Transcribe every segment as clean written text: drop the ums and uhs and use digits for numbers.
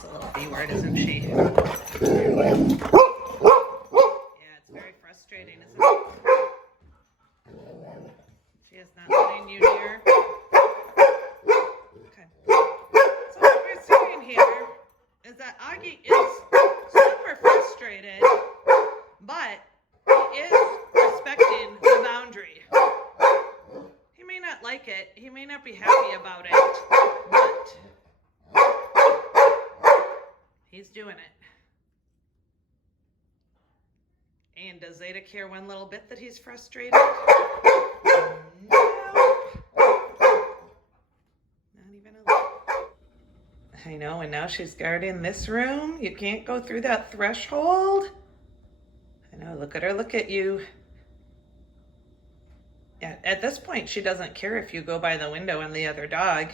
She's a little B-word, isn't she? Yeah, it's very frustrating, isn't it? She is not letting you near. Okay. So what we're seeing here is that Augie is super frustrated, but he is respecting the boundary. He may not like it, he may not be happy about it, but he's doing it. And does Zeta care one little bit that he's frustrated? Nope. Not even a little. I know, and now she's guarding this room. You can't go through that threshold. I know, look at her, look at you. Yeah, at this point, she doesn't care if you go by the window and the other dog.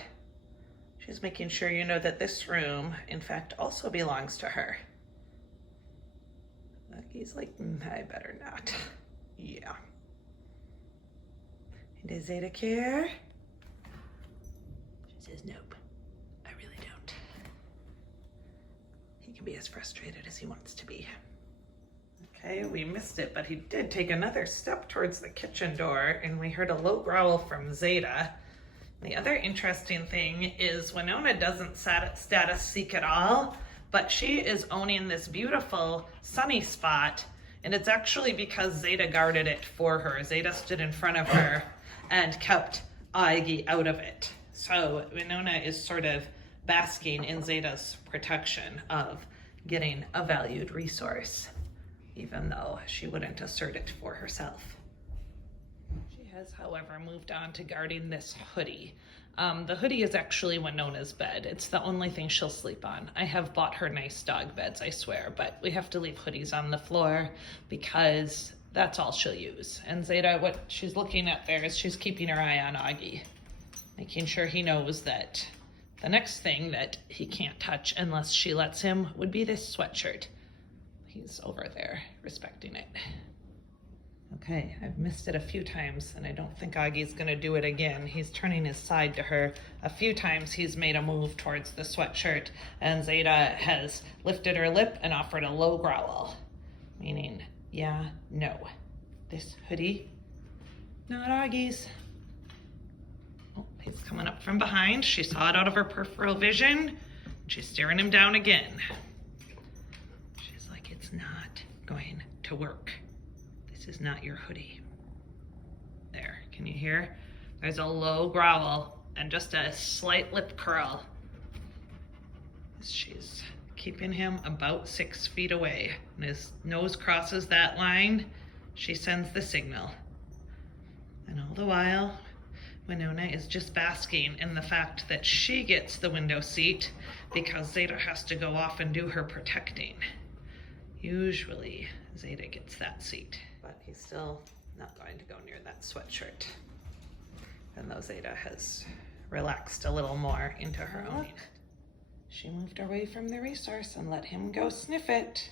She's making sure you know that this room, in fact, also belongs to her. He's like, I better not. Yeah. Does Zeta care? She says, nope, I really don't. He can be as frustrated as he wants to be. Okay, we missed it, but he did take another step towards the kitchen door, and we heard a low growl from Zeta. The other interesting thing is Winona doesn't status seek at all, but she is owning this beautiful sunny spot, and it's actually because Zeta guarded it for her. Zeta stood in front of her and kept Augie out of it. So Winona is sort of basking in Zeta's protection of getting a valued resource, even though she wouldn't assert it for herself. She has, however, moved on to guarding this hoodie. The hoodie is actually Winona's bed. It's the only thing she'll sleep on. I have bought her nice dog beds, I swear, but we have to leave hoodies on the floor because that's all she'll use. And Zeta, what she's looking at there is she's keeping her eye on Augie, making sure he knows that the next thing that he can't touch unless she lets him would be this sweatshirt. He's over there respecting it. Okay, I've missed it a few times, and I don't think Augie's gonna do it again. He's turning his side to her. A few times he's made a move towards the sweatshirt, and Zeta has lifted her lip and offered a low growl, meaning, yeah, no. This hoodie, not Augie's. Oh, he's coming up from behind. She saw it out of her peripheral vision. She's staring him down again. She's like, it's not going to work. This is not your hoodie. There, can you hear? There's a low growl and just a slight lip curl. She's keeping him about 6 feet away. When his nose crosses that line, she sends the signal. And all the while, Winona is just basking in the fact that she gets the window seat because Zeta has to go off and do her protecting. Usually, Zeta gets that seat, but he's still not going to go near that sweatshirt. And though Zeta has relaxed a little more into her owning it, she moved away from the resource and let him go sniff it.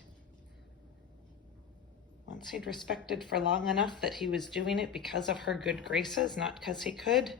Once he'd respected for long enough that he was doing it because of her good graces, not because he could,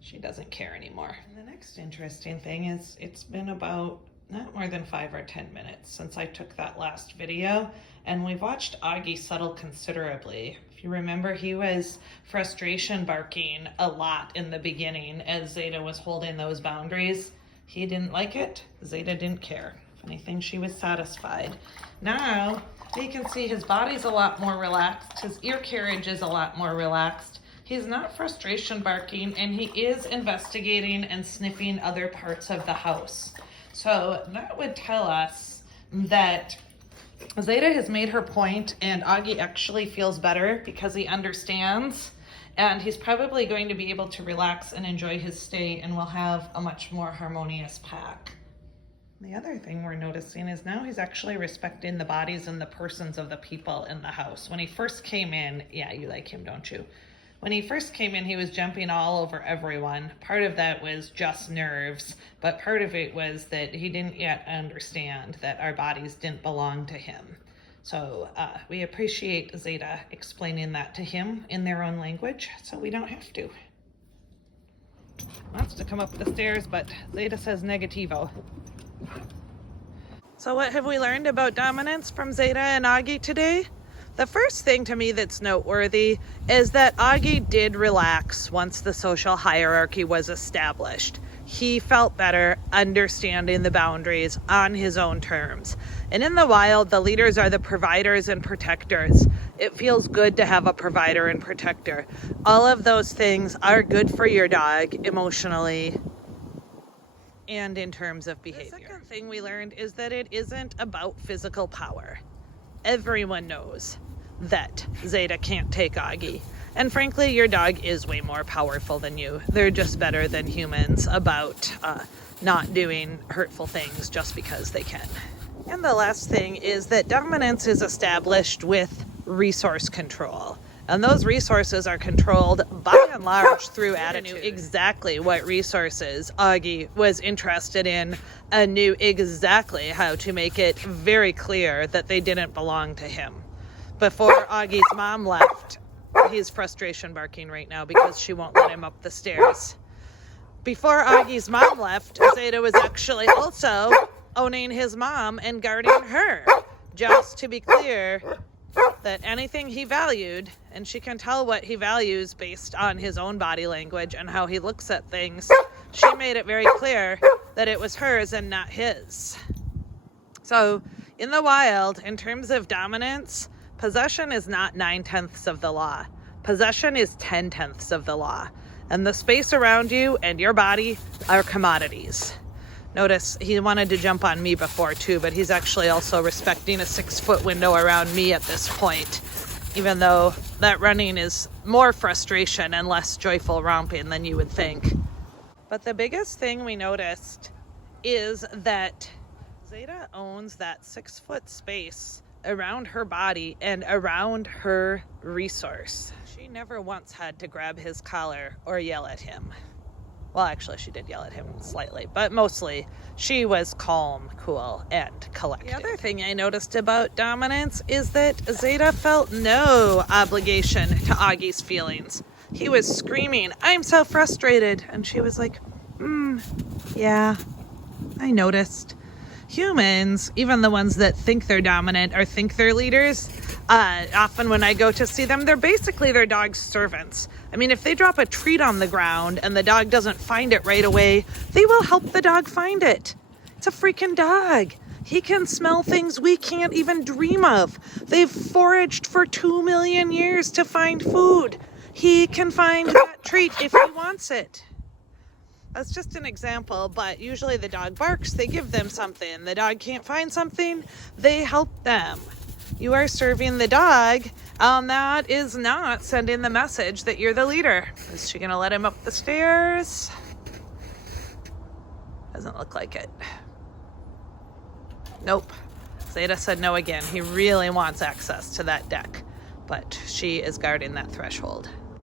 she doesn't care anymore. And the next interesting thing is it's been about not more than 5 or 10 minutes since I took that last video, and we've watched Augie settle considerably. If you remember, he was frustration barking a lot in the beginning as Zeta was holding those boundaries. He didn't like it. Zeta didn't care. If anything, she was satisfied. Now, you can see his body's a lot more relaxed. His ear carriage is a lot more relaxed. He's not frustration barking, and he is investigating and sniffing other parts of the house. So that would tell us that Zeta has made her point, and Augie actually feels better because he understands, and he's probably going to be able to relax and enjoy his stay, and we'll have a much more harmonious pack. The other thing we're noticing is now he's actually respecting the bodies and the persons of the people in the house. When he first came in, yeah, you like him, don't you? When he first came in, he was jumping all over everyone. Part of that was just nerves, but part of it was that he didn't yet understand that our bodies didn't belong to him. So we appreciate Zeta explaining that to him in their own language, so we don't have to. Wants to come up the stairs, but Zeta says negativo. So what have we learned about dominance from Zeta and Augie today? The first thing to me that's noteworthy is that Augie did relax once the social hierarchy was established. He felt better understanding the boundaries on his own terms. And in the wild, the leaders are the providers and protectors. It feels good to have a provider and protector. All of those things are good for your dog emotionally and in terms of behavior. The second thing we learned is that it isn't about physical power. Everyone knows that Zeta can't take Augie. And frankly, your dog is way more powerful than you. They're just better than humans about not doing hurtful things just because they can. And the last thing is that dominance is established with resource control. And those resources are controlled by and large through attitude. Knew exactly what resources Augie was interested in and knew exactly how to make it very clear that they didn't belong to him. Before Augie's mom left, he's frustration barking right now because she won't let him up the stairs. Before Augie's mom left, Zeta was actually also owning his mom and guarding her. Just to be clear, that anything he valued, and she can tell what he values based on his own body language and how he looks at things, she made it very clear that it was hers and not his. So in the wild, in terms of dominance, possession is not 9/10 of the law. Possession is 10/10 of the law. And the space around you and your body are commodities. Notice he wanted to jump on me before too, but he's actually also respecting a 6-foot window around me at this point, even though that running is more frustration and less joyful romping than you would think. But the biggest thing we noticed is that Zeta owns that 6-foot space around her body and around her resource. She never once had to grab his collar or yell at him. Well, actually, she did yell at him slightly, but mostly she was calm, cool, and collected. The other thing I noticed about dominance is that Zeta felt no obligation to Augie's feelings. He was screaming, "I'm so frustrated," and she was like, yeah, I noticed. Humans, even the ones that think they're dominant or think they're leaders, often when I go to see them, they're basically their dog's servants. I mean, if they drop a treat on the ground and the dog doesn't find it right away, they will help the dog find it. It's a freaking dog. He can smell things we can't even dream of. They've foraged for 2 million years to find food. He can find that treat if he wants it. That's just an example, but usually the dog barks, they give them something. The dog can't find something, they help them. You are serving the dog, that is not sending the message that you're the leader. Is she gonna let him up the stairs? Doesn't look like it. Nope. Zeta said no again. He really wants access to that deck, but she is guarding that threshold.